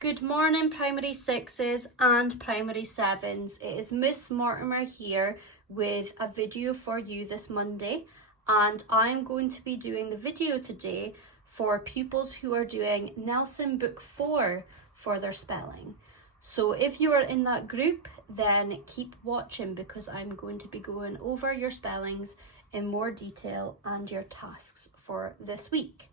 Good morning, Primary 6s and Primary 7s. It is Miss Mortimer here with a video for you this Monday, and I'm going to be doing the video today for pupils who are doing Nelson Book 4 for their spelling. So if you are in that group, then keep watching because I'm going to be going over your spellings in more detail and your tasks for this week.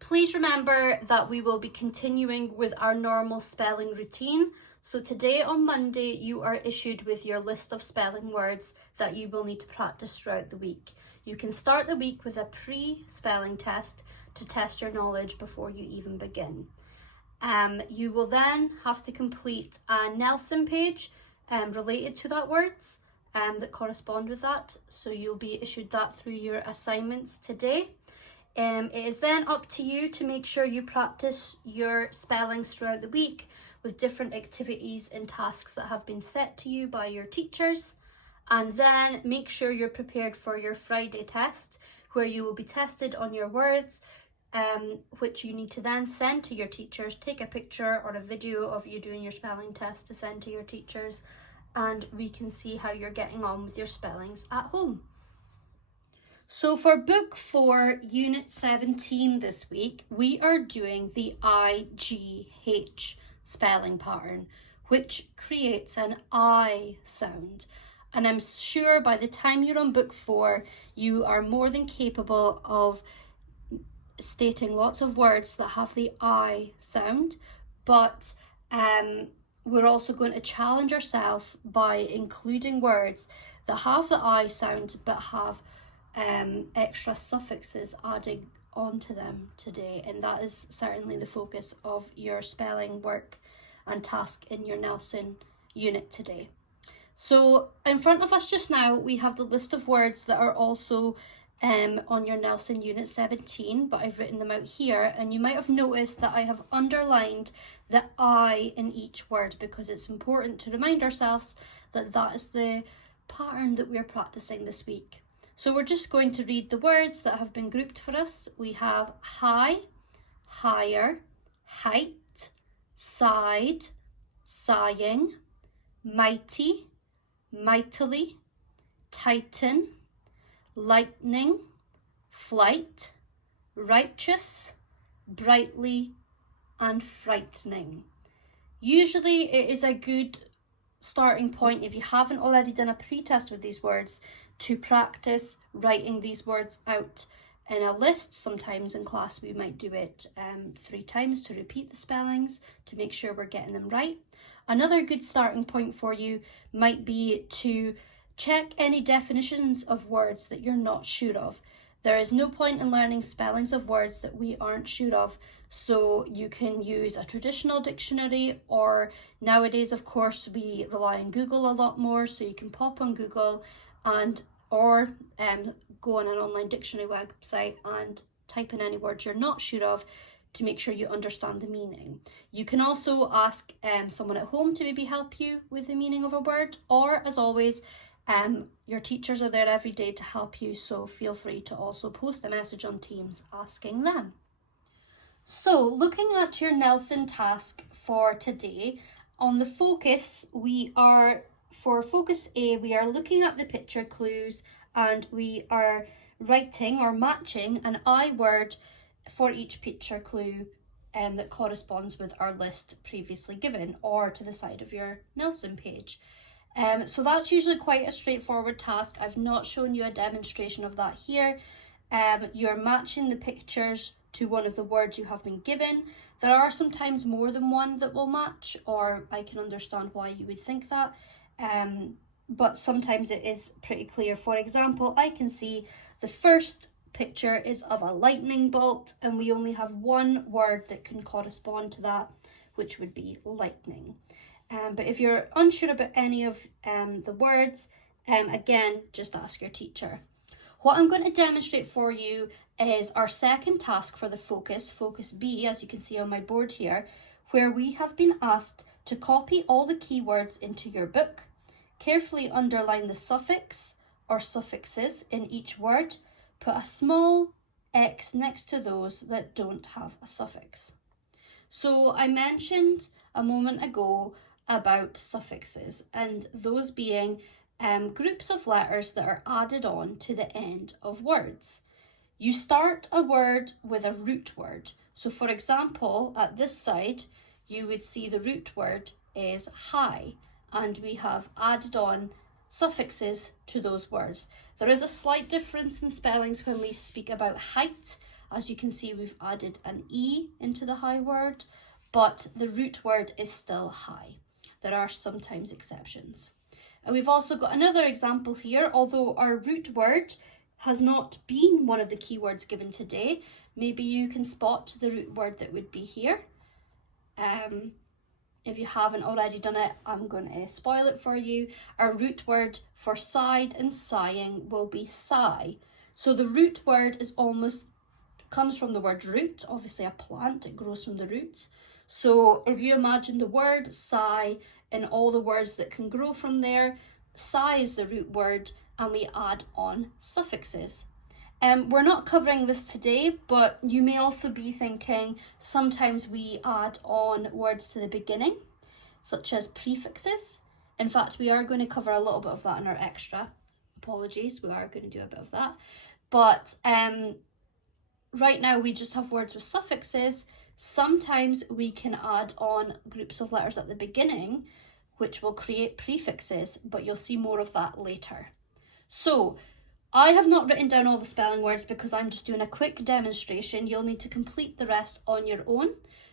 Please remember that we will be continuing with our normal spelling routine. So today on Monday, you are issued with your list of spelling words that you will need to practice throughout the week. You can start the week with a pre-spelling test to test your knowledge before you even begin. You will then have to complete a Nelson page related to that words that correspond with that. So you'll be issued that through your assignments today. It is then up to you to make sure you practice your spellings throughout the week with different activities and tasks that have been set to you by your teachers. And then make sure you're prepared for your Friday test, where you will be tested on your words, which you need to then send to your teachers. Take a picture or a video of you doing your spelling test to send to your teachers, and we can see how you're getting on with your spellings at home. So for Book 4, Unit 17 this week, we are doing the IGH spelling pattern, which creates an I sound. And I'm sure by the time you're on Book 4, you are more than capable of stating lots of words that have the I sound, but we're also going to challenge ourselves by including words that have the I sound but have extra suffixes added onto them today, and that is certainly the focus of your spelling work and task in your Nelson unit today. So in front of us just now we have the list of words that are also on your Nelson Unit 17, but I've written them out here, and you might have noticed that I have underlined the I in each word because it's important to remind ourselves that that is the pattern that we're practicing this week. So we're just going to read the words that have been grouped for us. We have high, higher, height, side, sighing, mighty, mightily, tighten, lightning, flight, righteous, brightly, and frightening. Usually it is a good starting point, if you haven't already done a pre-test with these words, to practice writing these words out in a list. Sometimes in class we might do it 3 times to repeat the spellings to make sure we're getting them right. Another good starting point for you might be to check any definitions of words that you're not sure of. There is no point in learning spellings of words that we aren't sure of, so you can use a traditional dictionary, or nowadays of course we rely on Google a lot more, so you can pop on Google or go on an online dictionary website and type in any words you're not sure of to make sure you understand the meaning. You can also ask someone at home to maybe help you with the meaning of a word, or as always, your teachers are there every day to help you, so feel free to also post a message on Teams asking them. So looking at your Nelson task for today, on the focus, for Focus A, we are looking at the picture clues and we are writing or matching an I word for each picture clue that corresponds with our list previously given, or to the side of your Nelson page. So that's usually quite a straightforward task. I've not shown you a demonstration of that here. You're matching the pictures to one of the words you have been given. There are sometimes more than one that will match, or I can understand why you would think that. But sometimes it is pretty clear. For example, I can see the first picture is of a lightning bolt, and we only have one word that can correspond to that, which would be lightning. But if you're unsure about any of the words, again, just ask your teacher. What I'm going to demonstrate for you is our second task for the Focus B, as you can see on my board here, where we have been asked to copy all the keywords into your book, carefully underline the suffix or suffixes in each word, put a small X next to those that don't have a suffix. So I mentioned a moment ago about suffixes, and those being groups of letters that are added on to the end of words. You start a word with a root word. So for example, at this side, you would see the root word is high, and we have added on suffixes to those words. There is a slight difference in spellings when we speak about height. As you can see, we've added an E into the high word, but the root word is still high. There are sometimes exceptions. And we've also got another example here. Although our root word has not been one of the keywords given today, maybe you can spot the root word that would be here. If you haven't already done it, I'm going to spoil it for you. Our root word for sighed and sighing will be sigh. So the root word is almost comes from the word root, obviously a plant, it grows from the roots. So if you imagine the word sigh and all the words that can grow from there, sigh is the root word, and we add on suffixes. We're not covering this today, but you may also be thinking sometimes we add on words to the beginning, such as prefixes. In fact, we are going to cover a little bit of that in our extra. Apologies, we are going to do a bit of that. But right now we just have words with suffixes. Sometimes we can add on groups of letters at the beginning, which will create prefixes, but you'll see more of that later. So I have not written down all the spelling words because I'm just doing a quick demonstration. You'll need to complete the rest on your own,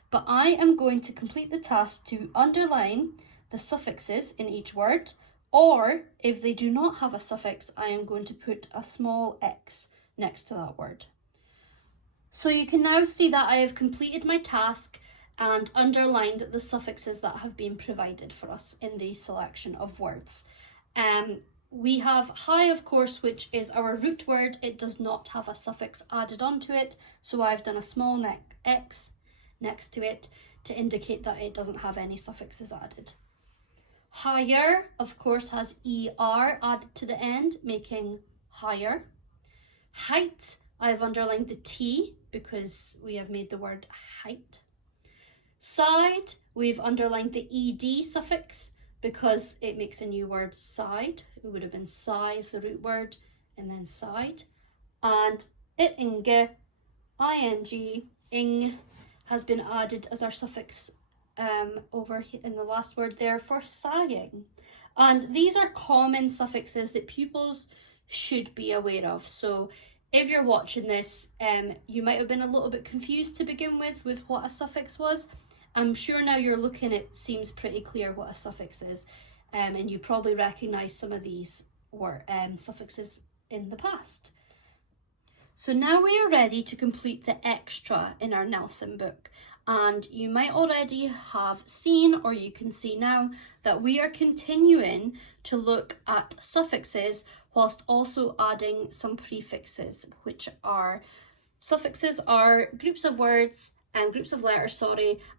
but I am going to complete the task to underline the suffixes in each word, or if they do not have a suffix, I am going to put a small X next to that word. So you can now see that I have completed my task and underlined the suffixes that have been provided for us in the selection of words. We have high, of course, which is our root word. It does not have a suffix added onto it, so I've done a small X next to it to indicate that it doesn't have any suffixes added. Higher, of course, has ER added to the end, making higher. Height, I've underlined the T because we have made the word height. Side, we've underlined the ED suffix because it makes a new word, side. It would have been sigh is the root word, and then side. And inge, ing, has been added as our suffix over in the last word there for sighing. And these are common suffixes that pupils should be aware of. So if you're watching this, you might have been a little bit confused to begin with what a suffix was. I'm sure now you're looking, it seems pretty clear what a suffix is, and you probably recognise some of these suffixes in the past. So now we are ready to complete the extra in our Nelson book, and you might already have seen, or you can see now, that we are continuing to look at suffixes whilst also adding some prefixes, which are suffixes are groups of words and groups of letters,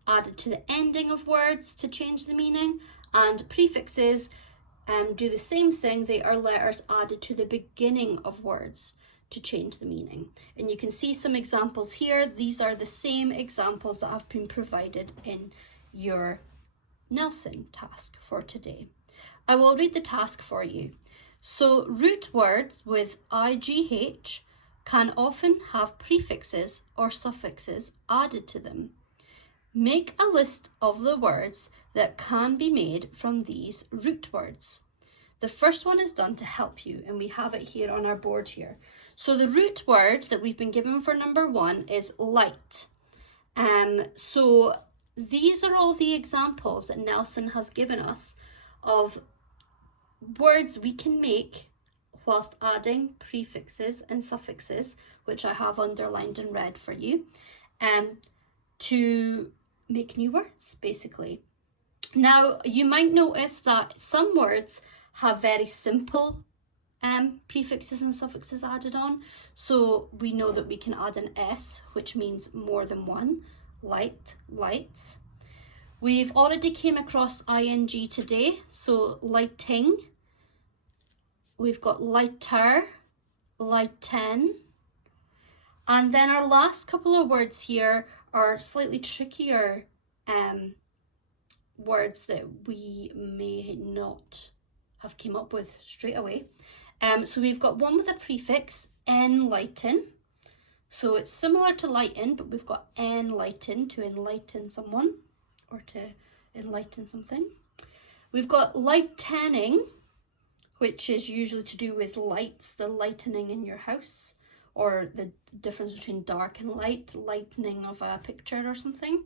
added to the ending of words to change the meaning, and prefixes do the same thing. They are letters added to the beginning of words to change the meaning. And you can see some examples here. These are the same examples that have been provided in your Nelson task for today. I will read the task for you. So root words with IGH can often have prefixes or suffixes added to them. Make a list of the words that can be made from these root words. The first one is done to help you, and we have it here on our board here. So the root word that we've been given for number 1 is light. So these are all the examples that Nelson has given us of words we can make whilst adding prefixes and suffixes, which I have underlined in red for you, to make new words, basically. Now, you might notice that some words have very simple prefixes and suffixes added on. So we know that we can add an S, which means more than one, light, lights. We've already came across ing today, so lighting. We've got lighter, lighten. And then our last couple of words here or slightly trickier words that we may not have came up with straight away. So we've got one with a prefix, enlighten. So it's similar to lighten, but we've got enlighten, to enlighten someone or to enlighten something. We've got lightening, which is usually to do with lights, the lightening in your house, or the difference between dark and light, lightening of a picture or something.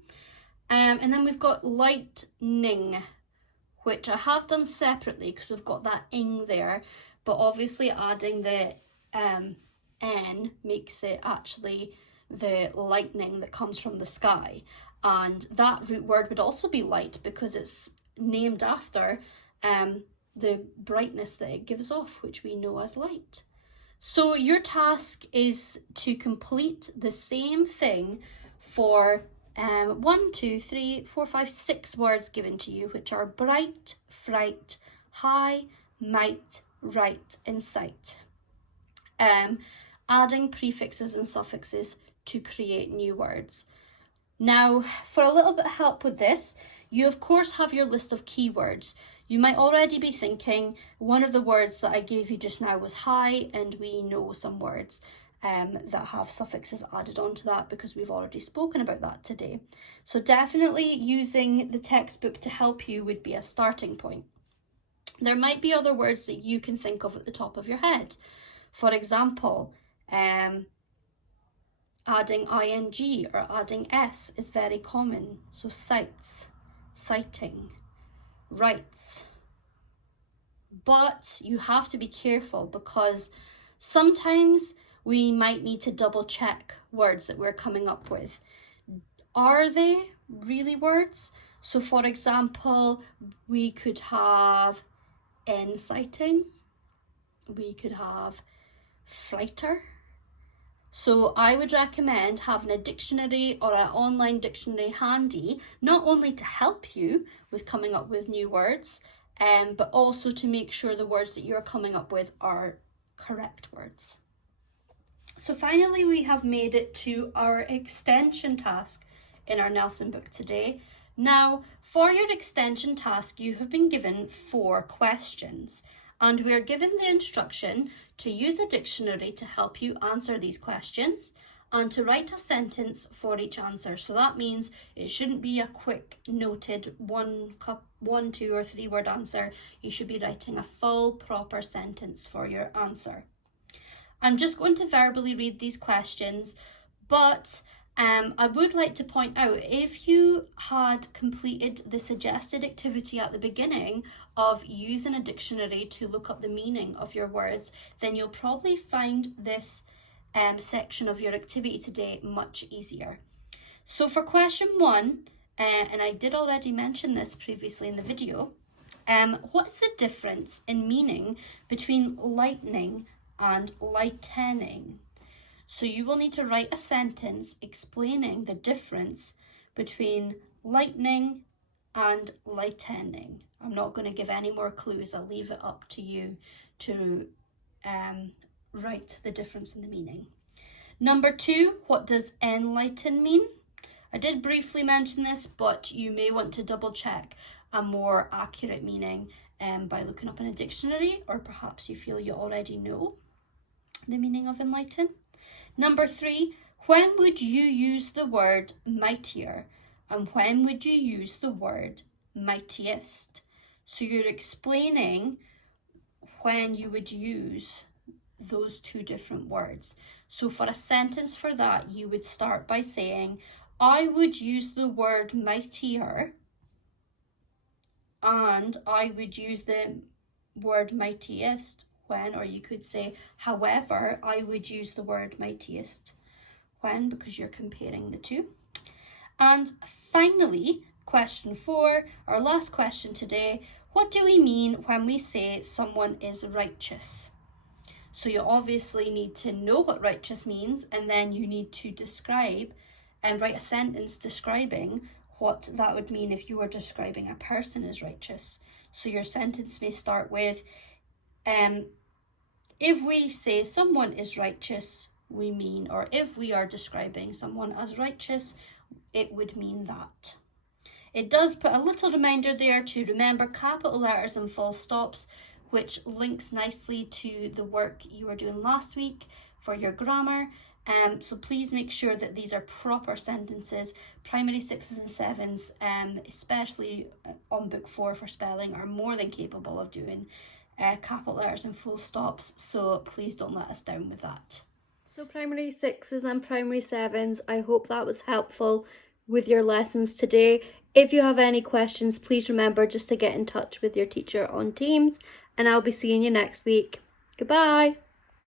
And then we've got lightning, which I have done separately because we've got that ing there, but obviously adding the n makes it actually the lightning that comes from the sky. And that root word would also be light because it's named after the brightness that it gives off, which we know as light. So your task is to complete the same thing for 1, 2, 3, 4, 5, 6 words given to you, which are bright, fright, high, might, right, and sight. Adding prefixes and suffixes to create new words. Now, for a little bit of help with this, you of course have your list of keywords. You might already be thinking one of the words that I gave you just now was high, and we know some words that have suffixes added onto that because we've already spoken about that today. So definitely using the textbook to help you would be a starting point. There might be other words that you can think of at the top of your head. For example, adding ing or adding s is very common. So sights, sighting, rights. But you have to be careful because sometimes we might need to double check words that we're coming up with. Are they really words? So for example, we could have inciting, we could have frighter. So I would recommend having a dictionary or an online dictionary handy, not only to help you with coming up with new words, but also to make sure the words that you're coming up with are correct words. So finally, we have made it to our extension task in our Nelson book today. Now, for your extension task, you have been given 4 questions, and we are given the instruction to use a dictionary to help you answer these questions and to write a sentence for each answer. So that means it shouldn't be a quick noted 1, 2 or 3 word answer. You should be writing a full proper sentence for your answer. I'm just going to verbally read these questions, but I would like to point out, if you had completed the suggested activity at the beginning of using a dictionary to look up the meaning of your words, then you'll probably find this section of your activity today much easier. So for question 1, and I did already mention this previously in the video, what's the difference in meaning between lightning and lightening? So you will need to write a sentence explaining the difference between lightning and lightening. I'm not going to give any more clues. I'll leave it up to you to write the difference in the meaning. Number 2, what does enlighten mean? I did briefly mention this, but you may want to double check a more accurate meaning by looking up in a dictionary, or perhaps you feel you already know the meaning of enlighten. Number 3, when would you use the word mightier, and when would you use the word mightiest? So you're explaining when you would use those 2 different words. So for a sentence for that, you would start by saying, I would use the word mightier, and I would use the word mightiest when, or you could say, however, I would use the word mightiest when, because you're comparing the 2. And finally, question 4, our last question today, what do we mean when we say someone is righteous? So you obviously need to know what righteous means, and then you need to describe and write a sentence describing what that would mean if you were describing a person as righteous. So your sentence may start with, if we say someone is righteous, we mean, or if we are describing someone as righteous, it would mean that. It does put a little reminder there to remember capital letters and full stops, which links nicely to the work you were doing last week for your grammar. So please make sure that these are proper sentences. Primary 6s and 7s, especially on book 4 for spelling, are more than capable of doing capital letters and full stops, so please don't let us down with that. So primary 6s and primary 7s, I hope that was helpful with your lessons today. If you have any questions, please remember just to get in touch with your teacher on Teams, and I'll be seeing you next week. Goodbye.